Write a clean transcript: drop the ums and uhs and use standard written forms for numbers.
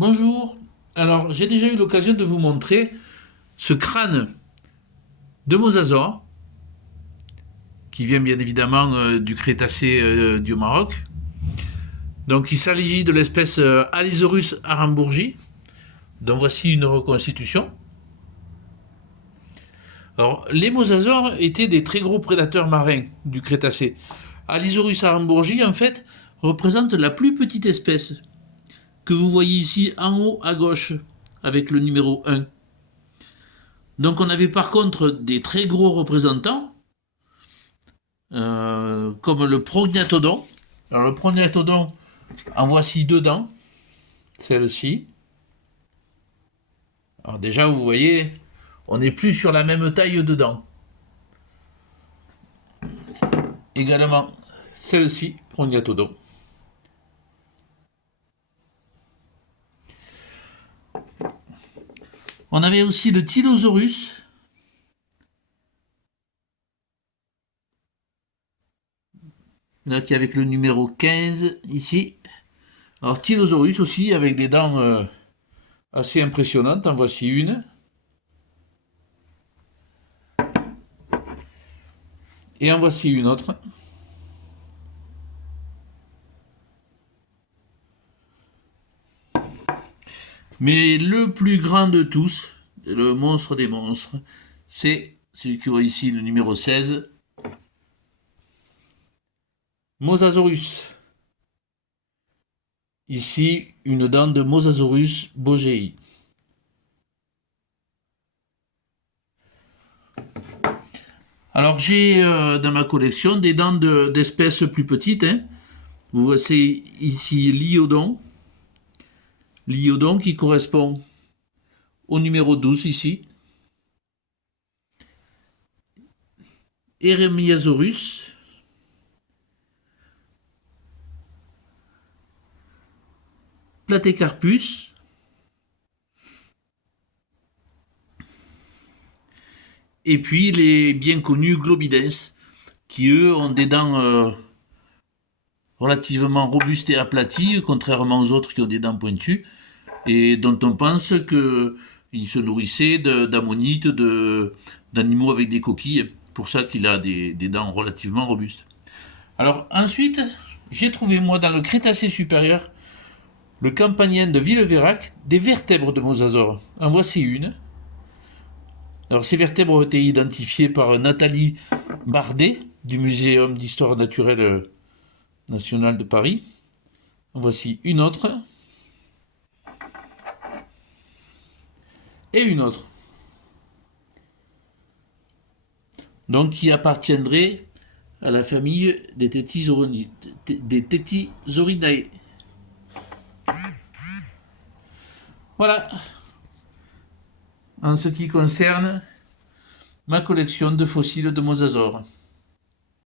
Bonjour. Alors, j'ai déjà eu l'occasion de vous montrer ce crâne de mosasaure qui vient bien évidemment du Crétacé du Maroc. Donc, il s'agit de l'espèce Alisaurus arambourgi, dont voici une reconstitution. Alors, les mosasaures étaient des très gros prédateurs marins du Crétacé. Alisaurus arambourgi, en fait, représente la plus petite espèce que vous voyez ici en haut à gauche, avec le numéro 1. Donc on avait par contre des très gros représentants, comme le prognathodon. Alors le prognathodon, en voici deux dents, celle-ci. Alors déjà vous voyez, on n'est plus sur la même taille de dents. Également celle-ci, prognathodon. On avait aussi le Tylosaurus. Là qui est avec le numéro 15 ici. Alors Tylosaurus aussi avec des dents assez impressionnantes. En voici une. Et en voici une autre. Mais le plus grand de tous, le monstre des monstres, c'est celui qui voit ici le numéro 16, Mosasaurus. Ici, une dent de Mosasaurus bogei. Alors j'ai dans ma collection des dents d'espèces plus petites. Vous voyez ici l'iodon. L'iodon qui correspond au numéro 12 ici. Eremiasaurus. Platecarpus. Et puis les bien connus globidens, qui eux ont des dents relativement robustes et aplaties, contrairement aux autres qui ont des dents pointues, et dont on pense qu'ils se nourrissaient d'ammonites, d'animaux avec des coquilles. Pour ça qu'il a des dents relativement robustes. Alors ensuite, j'ai trouvé moi dans le Crétacé supérieur, le Campanien de Villeveyrac, des vertèbres de mosasaures. En voici une. Alors ces vertèbres ont été identifiées par Nathalie Bardet du Muséum d'histoire naturelle nationale de Paris. En voici une autre. Et une autre. Donc qui appartiendrait à la famille des Tethysoridae. Voilà, en ce qui concerne ma collection de fossiles de mosasaures.